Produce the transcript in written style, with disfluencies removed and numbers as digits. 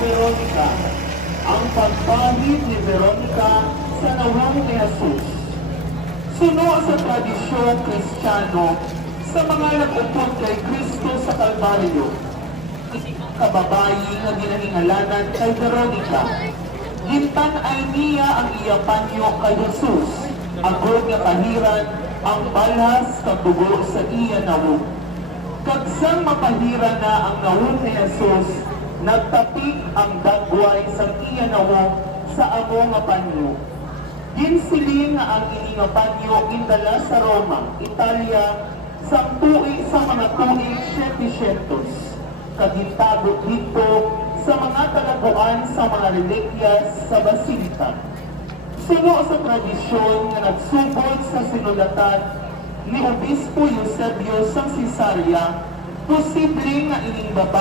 Veronica, ang pagpahid ni Veronica sa nawang ni Jesus. Suno sa tradisyong Kristiyano, sa mga nag-upod kay Kristo sa Kalbaryo, kababayi nga ginahingalanan kay Veronica. Gintan-ay niya ang iyapanyo kay Jesus, agod nga kahiran ang balhas katugo sa iya nawong. Kagsang mapahiran na ang nawong ni Jesus, nagtapik ang dagway sa iya nawong sa amo nga panyo. Ginsiling nga ang ini nga panyo indala sa Roma, Italia, sampuig sa mga tuig 700. Kagintago dito sa mga talaguan sa mga relikyas sa Basilika. Suno sa tradisyon nga nagsugod sa sinulatan ni Obispo Eusebio sa Cesarea, posible nga ining babae